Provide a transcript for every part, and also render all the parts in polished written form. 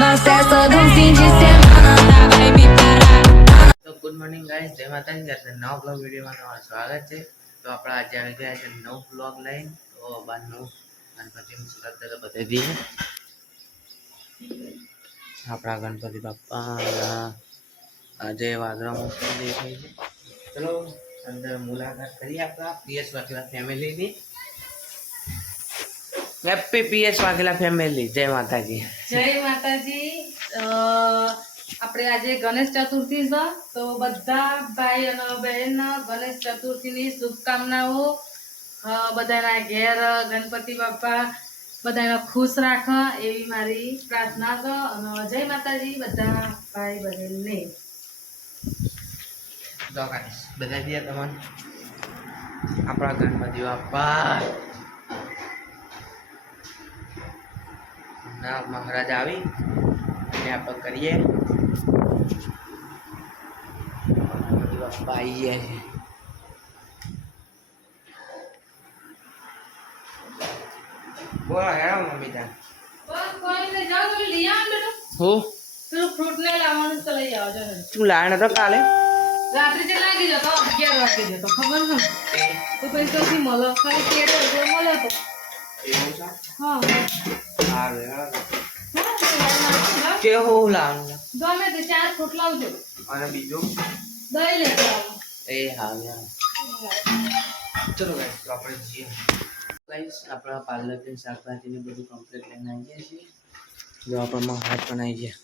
Nossa, é só de fim de semana, tá? Vai me parar. તો good morning guys, જય માતાજી. નવા blog વિડીયોમાં તમારું સ્વાગત છે. તો આપણે આજે આવી ગયા છે નવો બ્લોગ લઈને. તો બહારનું ગણપતિનું સુરત બતાવી દઈએ. આપણા ગણપતિ બાપ્પા આજે વાદળામાં દેખાય છે. ચલો અંદર મુલાકાત કરીએ આપણા પીએસ વાઘેલા ફેમિલીની. હેપી પીએસ વાઘેલા ફેમિલી, જય માતાજી. જય માતાજી. આપણે આજે ગણેશ ચતુર્થી છે, તો બધા ભાઈ અને બહેન ગણેશ ચતુર્થીની શુભકામનાઓ. બધાના ઘેર ગણપતિ બાપા બધાને ખુશ રાખે એવી મારી પ્રાર્થના છે. અને જય માતાજી બધા ભાઈ બહેનને. બધા દે તમને આપણા ગણપતિ બાપ્પા ના મહારાજ આવી અને આપણે કરીએ. ગણપતિ બાપ્પા આવી ગયા છે. બોલો હેરો મમ્મી ત્યાં હું પેલું ફ્રૂટ ને લાવવાનું તો લઈ આવજો. તું લાયા નતો કાલે? રાત્રે જે લાગી જતો 11 વાગે જતો, ખબર ને? તો પછી સૌથી મળે ખાલી કેળો મળે તો એવું છે? હા સારું કેવું લાવવાનું ગમે તે 4 ફ્રૂટ લાવજો અને બીજું દહીં લેતો આવો. એ હા ચલો ગાઈસ, તો આપણે જઈએ. ગાઈસ, આપણા પાર્લરથી શાકભાજીને બધું કમ્પ્લીટ લઈને આવીએ છીએ. જો આપણામાં હાથ પણ આવી ગયા.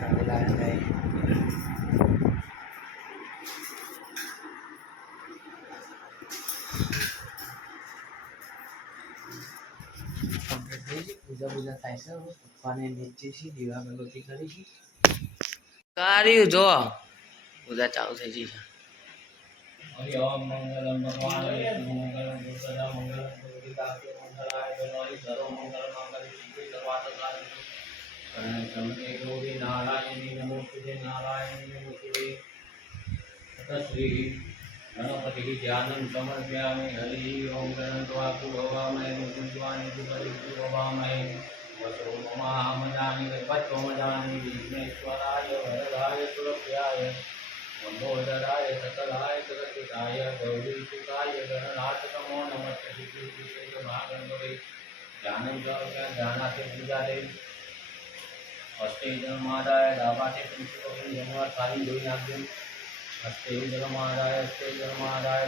કારેલા કમ્પ્લીટ થઈ ગઈ. પૂજા થાય છે. પપ્પાને નીચે છે, દીવા અગરબત્તી કરી છે. કાર્યું જો પૂજા ચાલુ થઈ ગઈ છે. हरि ओम मंगलम भगवान विष्णु मंगलम दुर्गा मंगलम दुर्गाते मंगलाय जनोरि सर्व मंगल मंगल शिवे सर्वार्थ साधिके शरणे गौरी नारायणी नमोस्तुते नारायणी नमोस्तुते तत श्री गणपति ध्यानं समर्पयामि. हरि ओम गणत्वा भवामहे मुकुंद्वानि दुर्गति भवामहे वसो महामदानि गणपतोमदानि विघ्नेश्वराय वरदाय सुरप्रियाय मंगोदराय सकलाय जगत्ताय गौरीसुताय गणनाथ नमो नमस्ते. श्री महागणपते ज्ञानं ज्ञानाते पूजा दे हस्ते जन्मादाय दावाते पंचकोटी जन्मा थाली धोई नाखજો. हस्ते जन्मादाय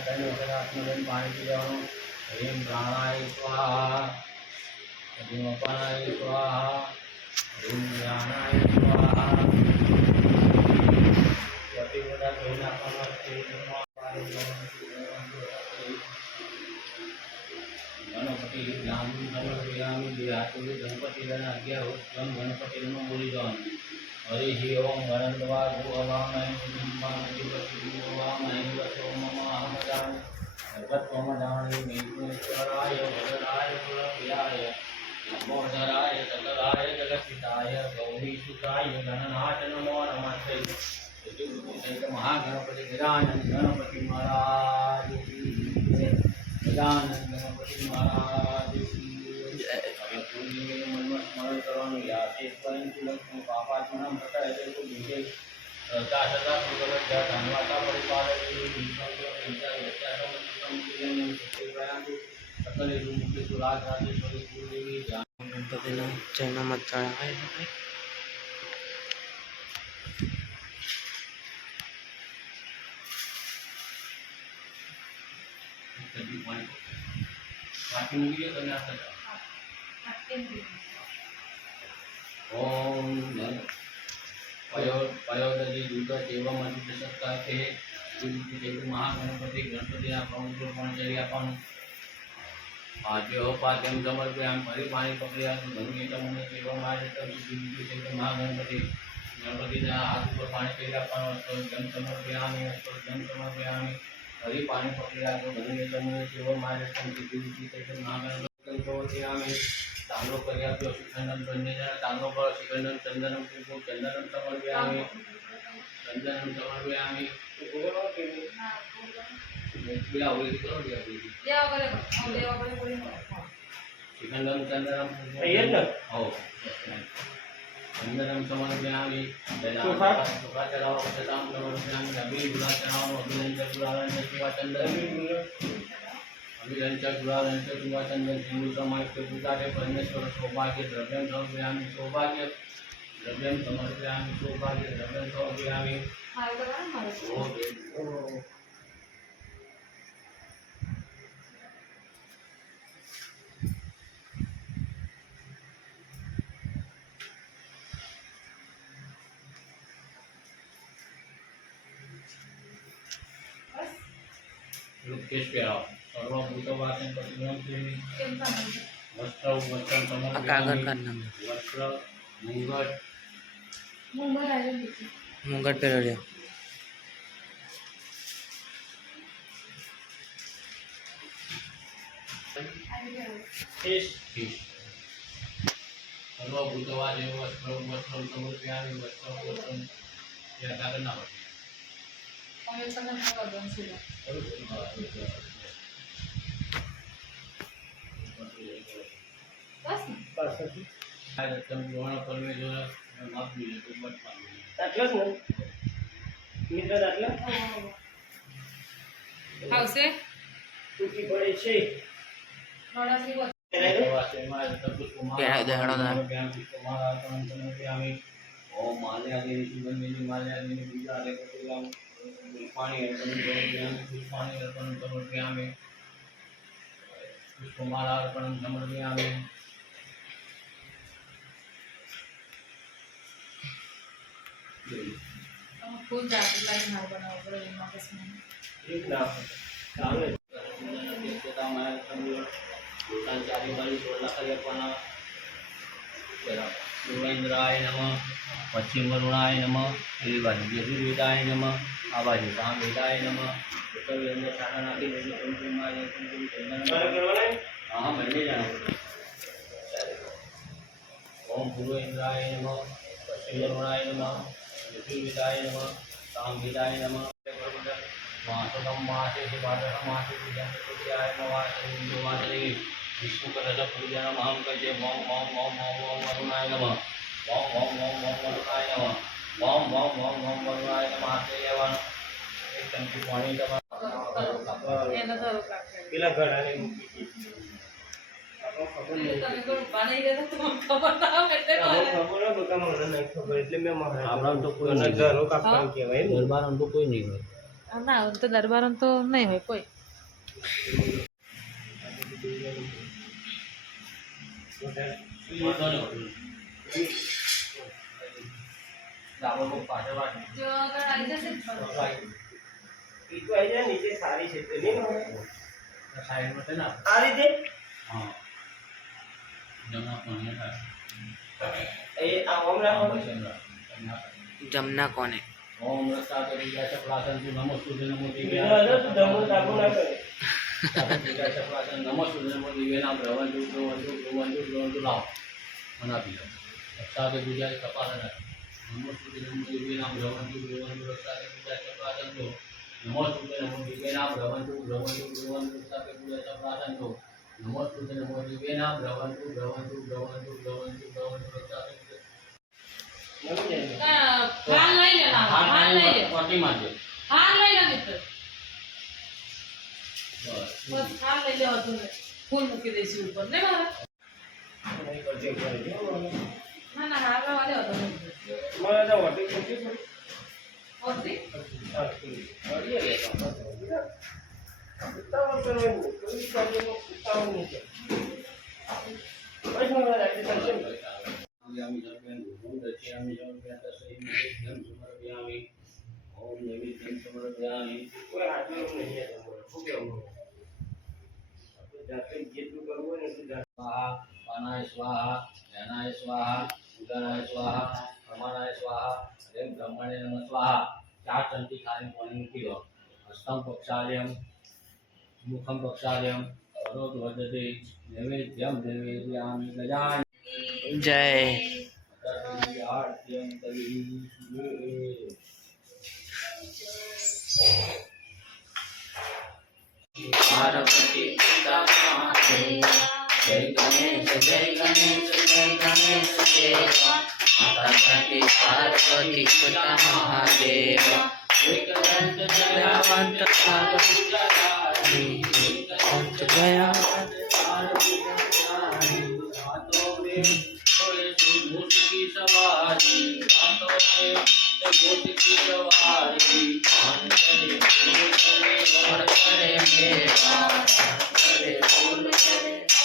तन वचनात्मजन पाणी पी लेવાનું. ह्रीं प्राणाय स्वाहा, ह्रीं अपानाय स्वाहा, ह्रीं ज्ञानाय स्वाहा. गणपति नाम समर्पयामि. गणपति गणपति बोली जवान. हरि ओम गणत्वा भवामहे भवामहे वसो महामदानि गणपतोमदानि विघ्नेश्वराय वरदाय सुरप्रियाय नमोदराय सकलाय जगत्ताय गौरीसुताय गणनाथ नमो नमस्ते. महागणपति गजानन गणपति महाराज की जय. गजानन गणपति महाराज की जय. मन में स्मरण करवानुं याद लक्ष्मी पापात्मनम प्रकट तो विजय सदा सदा सुगत धनवाता परिपालय सकल मुख्य सुराज राजेश्वरी कुलदेवी ગણપતિના ચરણમાં ચડાવે છે. ओम पयोदजी दुर्गा एवं सत्ता के महागणपति गणपति पवित्र पंचर्या पाद्यम समर्पयामि. फरी पानी पकड़िया धनुष तमने एवं महागणपति गणपति हाथ पर पानी पकड़ा जन समर्पयामि. हरि पानी पकड़िया धनुष तमने एवं महागणपति तांडव कर्या सुखंडन बन्ने तांडव पर सुखंडन चंदनम कुंकुम चंदनम समर्पयामि. बिया होली करो बिया होली देवा करे बोली ચંદનમ ચંદનમ અહીંયા જ ને? હો ચંદનમ સમર્પયામિ ચોખા? ચોખા ચડાવો પચામ સમર્પયામિ અભિ ગુલાબ ચડાવો અભિલંચ ગુલાબ શિવા ચંદન અભિલંચ ગુલાબ શિવા ચંદન સિંધુ સમય કે પૂજારે પરમેશ્વર સૌભાગ્ય દ્રવ્યમ સમર્પયામિ સૌભાગ્ય દ્રવ્યમ સમર્પયામિ સૌભાગ્ય દ્રવ્યમ સમર્પયામિ મારું કરવાનું મારું. લુકેશ પહેરાવો સર્વભૂતવાસન પ્રતિબંધ કેમ થાય? વસ્ત્ર વસ્ત્ર આ કાગળ સમર્પયામિ કાઢ નાખો. વસ્ત્ર મુંગટ મુંબઈ આવી ગઈ. મુંગટ પહેરો લ્યો. ફિશ. સર્વભૂતવાસન વસ્ત્ર વસ્ત્ર સમર્પયામિ વસ્ત્ર વસ્ત્ર યા કાગળ ના હોય અમે તમને ખબર બનશે. બસ ને? પાછળથી. આટલો આટલા જ ને? મિત્ર આટલા? આવશે? તૂટી પડે છે. નોડાથી બોલ. પહેરાવી દો, હેડો તાર. ઓમ માલ્યાદેવી સુગંધિની માલ્યાદેવી પૂજારે કપિલામ પુષ્પાણી અર્પણમ સમર્પયામિ પુષ્પાણી અર્પણમ સમર્પયામિ પુષ્પમાલા અર્પણમ સમર્પયામિ તમે ફૂલ જાતે લાઈન હાર બનાવો પડે એમાં પછી. એક ના ચાલે. પૂર્વેન્દ્રાય નમઃ પશ્ચિમ વરુણાય નમઃ એવી બાજુ યજુર્વેદાય નમઃ આ બાજુ સામવેદાય નમઃ ઉત્તરવેદને છાણા નાખી દેજો કુમકુમાય કુમકુમ ચંદન મારે કરવાના? હા મને જાણો ઓમ પૂર્વેન્દ્રાય નમઃ પશ્ચિમ વરુણાય નમઃ યજુર્વેદાય નમઃ સામવેદાય નમઃ માસકમ માસે ભાદરમ માસે પૂજન ચતુર્થાય નમઃ વાસરે વિષ્ણુકરજ પૂજનમ અહમ કજે ઓમ ઓમ ઓમ ઓમ ઓમ વરુણાય નમઃ ઓમ ઓમ ઓમ ઓમ વરુણાય નમઃ ઓમ ઓમ ઓમ ઓમ વરુણાય નમઃ હાથે લેવાનું એક ચમચી પાણી તમારા એને ધરો કાઢે. પેલા ઘડાને મૂકી દીધી. આપણને ખબર નહીં. તમે કોઈ ઉભા નહીં રહેતા તો મને ખબર ના આવે એટલે આપણને મારે. ખબર હોય, બકા મને નહીં ખબર એટલે મેં મહારાજ આપણાને તો કોઈ અને નહીં. ઘરો કાપવાનું કહેવાય ને. દરબારમાં તો કોઈ નહીં હોય ના તો દરબારમાં તો નહીં હોય કોઈ. આપણે પાછળ વાત જો આગળ આવી જશે ને ઈ તો આવી જાય નીચે સારી છે તે નહીં મળે. સાઈડમાં છે ને આ રીતે હા જમા પણ એ આ ઓમ રાખો. જમના કોને? ઓમ રસ્તા બીજા ચપલાસન તું નમો સૂર્ય નમો બીજા હતા તો ધમો તાપો ના કરે. બીજા ચપલાસન નમો સૂર્ય નમો દિવ્ય નામ ભ્રવંતુ ભ્રવંતુ ભ્રવંતુ ભ્રવંતુ લાવ મના પી રસ્તા બીજા ચપલાસન નમો સૂર્ય નમો દિવ્ય નામ ભ્રવંતુ ભ્રવંતુ રસ્તા બીજા ચપલાસન તો નમો સૂર્ય નમો દિવ્ય નામ ભ્રવંતુ ભ્રવંતુ ભ્રવંતુ રસ્તા બીજા ચપલાસન તો નમો સૂર્ય નમો દિવ્ય નામ ભ્રવંતુ ભ્રવંતુ ભ્રવંતુ ભ્રવંતુ ભ્રવંતુ રસ્તા મળી જાય. હાલ લઈ લેના હાલ લઈ લે. પાટી મારજો હાલ લઈ લે મિત્ર. બસ બસ હાલ લઈ લેવા તું ને. ફૂલ મૂકી દઈશું ઉપર ને મારે. નહીં કરજે કરે છે હો મને. ના ના હાલ લેવા દેવા તમે. મારે તો હોટેલ કરજે પડે. ઓછી? હા, ઠીક. મળીએ લે તો. ઉતાવળ કરવાની નહીં. કોઈ પ્રોબ્લેમ ઉતાવળ નહીં છે. બસ મારા રાતે ચાલશે ને. આમી સર્વેન ભૂ દચ્યામી સર્વેન તસ્મૈ નમઃ સમર્પયામિ ઓમ નૈવેદ્યં સમર્પયામિ કોઈ હાથમાં એવું નહીં યાર તમારે. શું કહેવું? આપણે જાતે જેટલું કરવું હોય ને એટલું જાતે. સ્વાહા પાનાય સ્વાહા ધ્યાનાય સ્વાહા ઉદાનાય સ્વાહા પ્રમાણાય સ્વાહા હરેમ બ્રહ્મણે નમઃ સ્વાહા ચાર ચમચી ખાલી પાણી મૂકી દો હસ્તમ પક્ષાલયમ મુખમ પક્ષાલયમ કરોત વદતે નૈવેદ્યમ નૈવેદ્યામિ ગજાન જય આરત્યં તરી પાર્વતી પિતા જય ગણેશ જય ગણેશ જય ગણેશ દેવ માતા પાર્વતી સુતા મહાદેવ એકદંત દયાવંત અંત દયાવંત की सवारी हाथों में गोद की सवारी और करे मेरा करे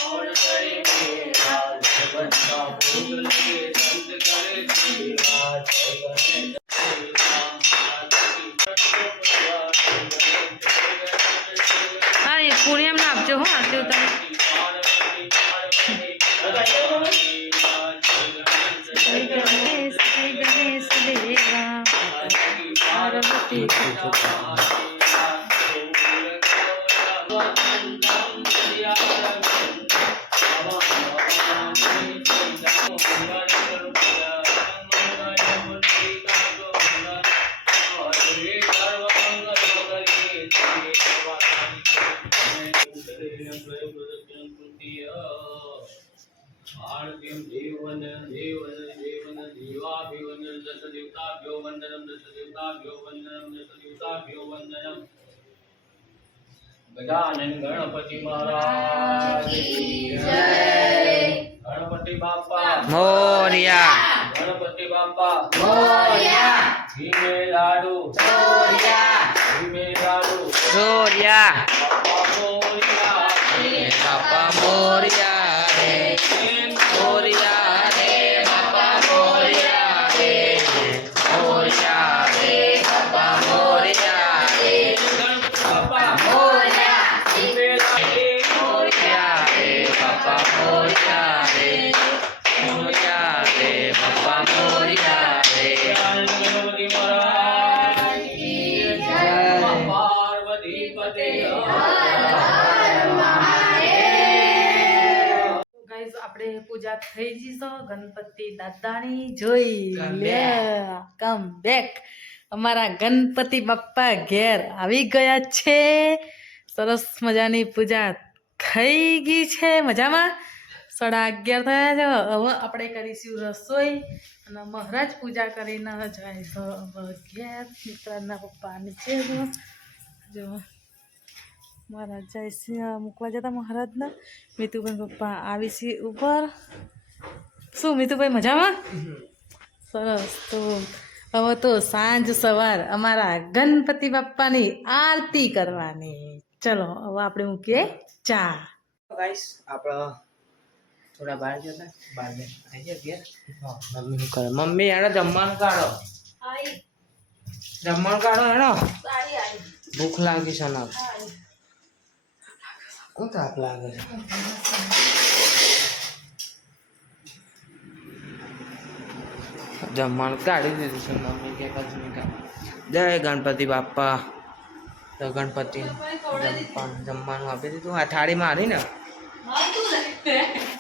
और करे मेरा जीवन का भोग लगे संत करे सेवा जय હા એ પૂર્ણિયામાં આપજો હો આટલું તમે જય ગણેશ દેવા પાર્વતી आरतीं देवन देवन देवन देवाभिवन्दनं दश देवताभ्यो वन्दनं दश देवताभ्यो वन्दनं दश देवताभ्यो वन्दनं गजानन गणपति महाराज की जय गणपति बाप्पा मोरया गणपति बाप्पा मोरया धीमे लाडू मोरया धीमे लाडू मोरया बाप्पा मोरया बापा मोरया रे मोरया रे बापा मोरया रे मोरया रे बापा मोरया रे मोरया रे बापा मोरया रे मोरया रे बापा मोरया रे गणपति महाराज की जय पार्वती पते ગાઈઝ આપણે પૂજા થઈ ગઈ છે ગણપતિ દાદાની જોઈ લે કમ બેક અમારા ગણપતિ બાપ્પા ઘેર આવી ગયા છે સરસ મજાની પૂજા થઈ ગઈ છે મજામાં 11:30 થયા છે હવે આપણે કરીશું રસોઈ અને મહારાજ પૂજા કરીને જાય છે હવે ઘેર મિત્રના પપ્પા નીચે જો મહારાજ જાય છે મૂકવા જતા મહારાજના મીતુભાઈ પપ્પા આવી છે ઉપર શું મીતુભાઈ મજામાં સરસ તો હવે તો સાંજ સવાર અમારા ગણપતિ બાપ્પાની આરતી કરવાની ચલો હવે આપણે મૂકીએ ચા ગાઈસ આપણે થોડા બહાર જતા બહાર આવી જાય ઘેર મમ્મી શું કરે મમ્મી એનો જમવાનું કાઢો જમવાનું કાઢો એનો ભૂખ લાગી છે ના શું તાપ લાગે છે જમવાનું કાઢી દીધું છે મમ્મી કે કશું નહીં કાઢ જય ગણપતિ બાપ્પા તો ગણપતિ જમવાનું આપી દીધું આ થાળી મારી ને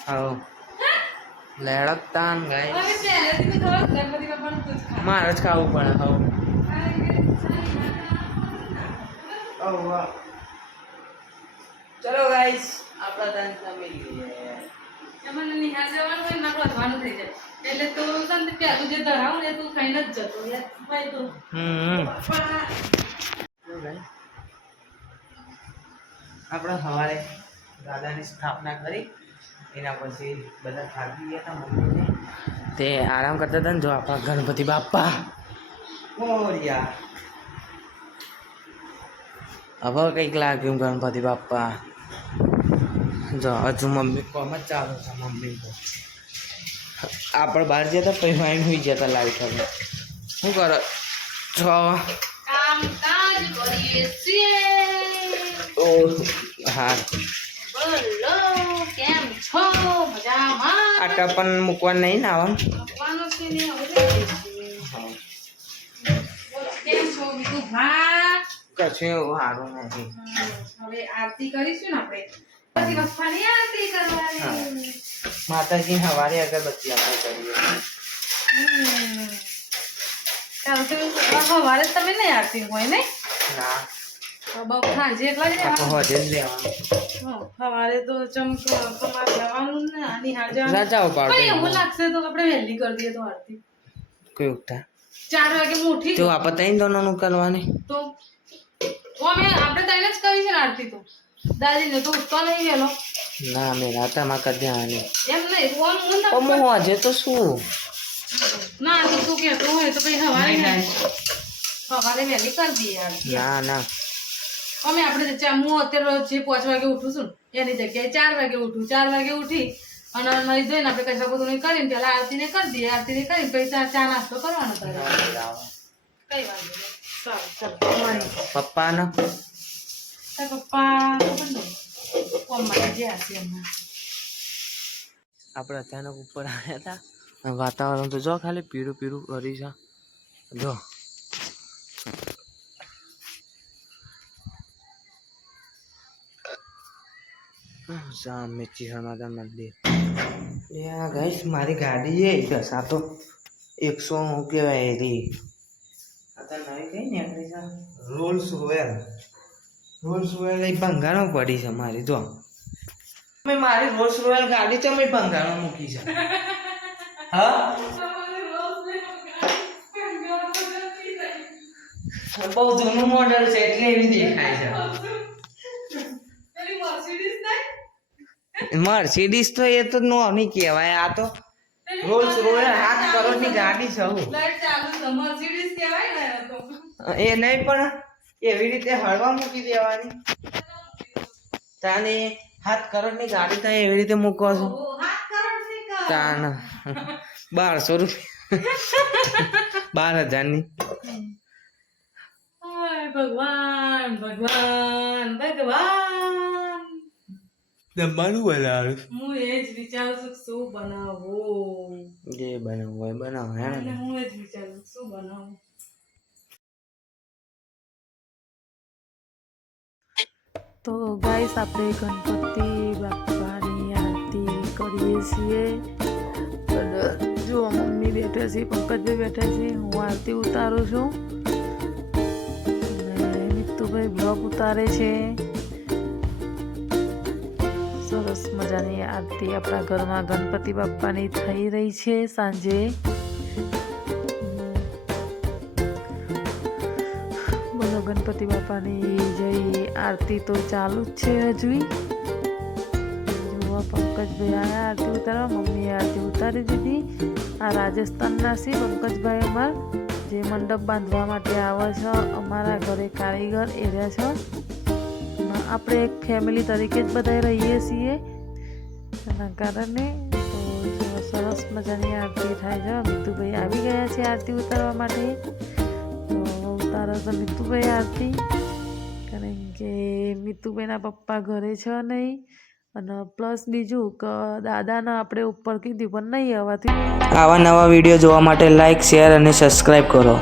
હા લેડકતા ગાય મારે જ ખાવું પડે હવે ચલો ગાઈસ આપણા દાન જમી લઈએ એમાં નિહાળ જવાનું હોય ના વધવાનું થઈ જાય એટલે તો સંત પેલું જે ધરાવું ને તું ખાઈને જ જતો યાર ભાઈ તો આપણે સવારે દાદાની સ્થાપના કરી એના પછી બધા થાકી ગયા હતા મમ્મીને તે આરામ કરતા હતા ને જો આપણા ગણપતિ બાપ્પા મોરયા હવે કંઈક લાગ્યું ગણપતિ બાપ્પા જો હજુ મમ્મી કોમ જ ચાલુ છે મમ્મી તો આપણે બહાર જતા પછી વાઈન હોઈ જતા લાઈટ હવે શું કરો છો કામકાજ કરીએ છીએ ઓ હા બોલો કેમ છો મજામાં આ ટપન મૂકવાનું નહીં ને આવવાનું ભગવાનનો છે ને હવે લઈ જઈએ. બોલો કેમ છો બીજું ભા કશું એવું સારું નથી હવે આરતી કરીશું ને આપણે પછી બાપ્પાની આરતી કરવાની માતાજી સવારે અગરબત્તી આપણે કરીએ ચાલો તો સવારે તમે નહીં આરતી હોય ને ના બહુ સાંજે એકલા જ આપણે રહેવાનું. હોજે જ લેવાનું સવારે તો કમાર જવાનું ને આની હાર જવાનું રાજાઓ પાડો પણ એવું લાગશે તો આપણે વહેલી કરી દઈએ તો આરતી કોઈ ઉઠતા 4 વાગે હું ઉઠી તો આપણે ત્રણ દોનાનું કરવાની તો અમે આપણે તઈને જ કરી છે ને આરતી તો દાદીને તો ઉઠતો નહીં વહેલો ના મેં રાતામાં કરી દેવાની એમ નહીં હું ના અમો આજે તો શું ના તો તું કહેતો હોય તો પછી સવારે વહેલી કરી દઈએ આરતી ના ના અમે આપણે હું અત્યારે જે 5 વાગે ઉઠું છું ને એની જગ્યાએ 4 વાગે ઉઠું 4 વાગે ઉઠી અને નહીં ધોઈને આપણે કચરા પોતું કરીને પેલા આરતીને કરી દઈએ આરતીને કરીને પછી ચા નાસ્તો કરવાનો કઈ વાંધો નહીં સારું ચાલો પપ્પાનો પપ્પા ખબર નહીં કોમમાં જે હશે એમના આપણે અચાનક ઉપર આવ્યા હતા અને વાતાવરણ તો જો ખાલી પીળું પીળું કરી છે જો સામે ચિહર માતા મંદિર ગાઈસ મારી ગાડી એ દશા તો 100 કહેવાય એરી નવી કઈ ને રોલ્સ રોયલ એ ભંગાણો પડી છે મારી જો મેં મારી રોલ્સ રોયલ ગાડી તો મેં ભંગાણો મૂકી છે હા બહુ જૂનું મોડલ છે એટલે એવી દેખાય છે મર્સિડીઝ તો એ તો નોની કહેવાય આ તો રોલ્સ રોયલ 7 કરોડની ગાડી છે એ નહીં પણ એવી રીતે હળવા મૂકી દેવાની તાને 7 કરોડની ગાડી થાય એવી રીતે મૂકો છો તાન 1200 રૂપિયા 12,000ની ભગવાન ભગવાન ભગવાન જમવાનું બનાવે હું એ જ વિચારું છું કે શું બનાવું જે બનાવવું હોય બનાવો હે એટલે હું એ જ વિચારું છું શું બનાવું તો ગાઈસ આપણે ગણપતિ બાપાની આરતી કરીએ છીએ અને જો મમ્મી બેઠા છે પંકજભાઈ બેઠા છે હું આરતી ઉતારું છું અને મિત્તુભાઈ બ્લોગ ઉતારે છે સરસ મજાની આરતી આપણા ઘરમાં ગણપતિ બાપાની થઈ રહી છે સાંજે બોલો ગણપતિ બાપાની જય આરતી તો ચાલુ જ છે હજુ જો પંકજભાઈ આયા આરતી ઉતારવા મમ્મીએ આરતી ઉતારી દીધી આ રાજસ્થાનના છે પંકજભાઈ અમાર જે મંડપ બાંધવા માટે આવે છે અમારા ઘરે કારીગર એર્યા છે આપણે એક ફેમિલી તરીકે જ બધા રહીએ છીએ એના કારણે તો સરસ મજાની આરતી થાય છે મિત્તુભાઈ આવી ગયા છે આરતી ઉતારવા માટે તો ઉતારો તો મિત્તુભાઈ આરતી કારણ કે મિત્તુભાઈના પપ્પા ઘરે છે નહીં અને પ્લસ બીજું કે દાદાને આપણે ઉપર કીધું પણ નહીં આવવાથી આવા નવા વિડીયો જોવા માટે લાઈક શેર અને સબસ્ક્રાઈબ કરો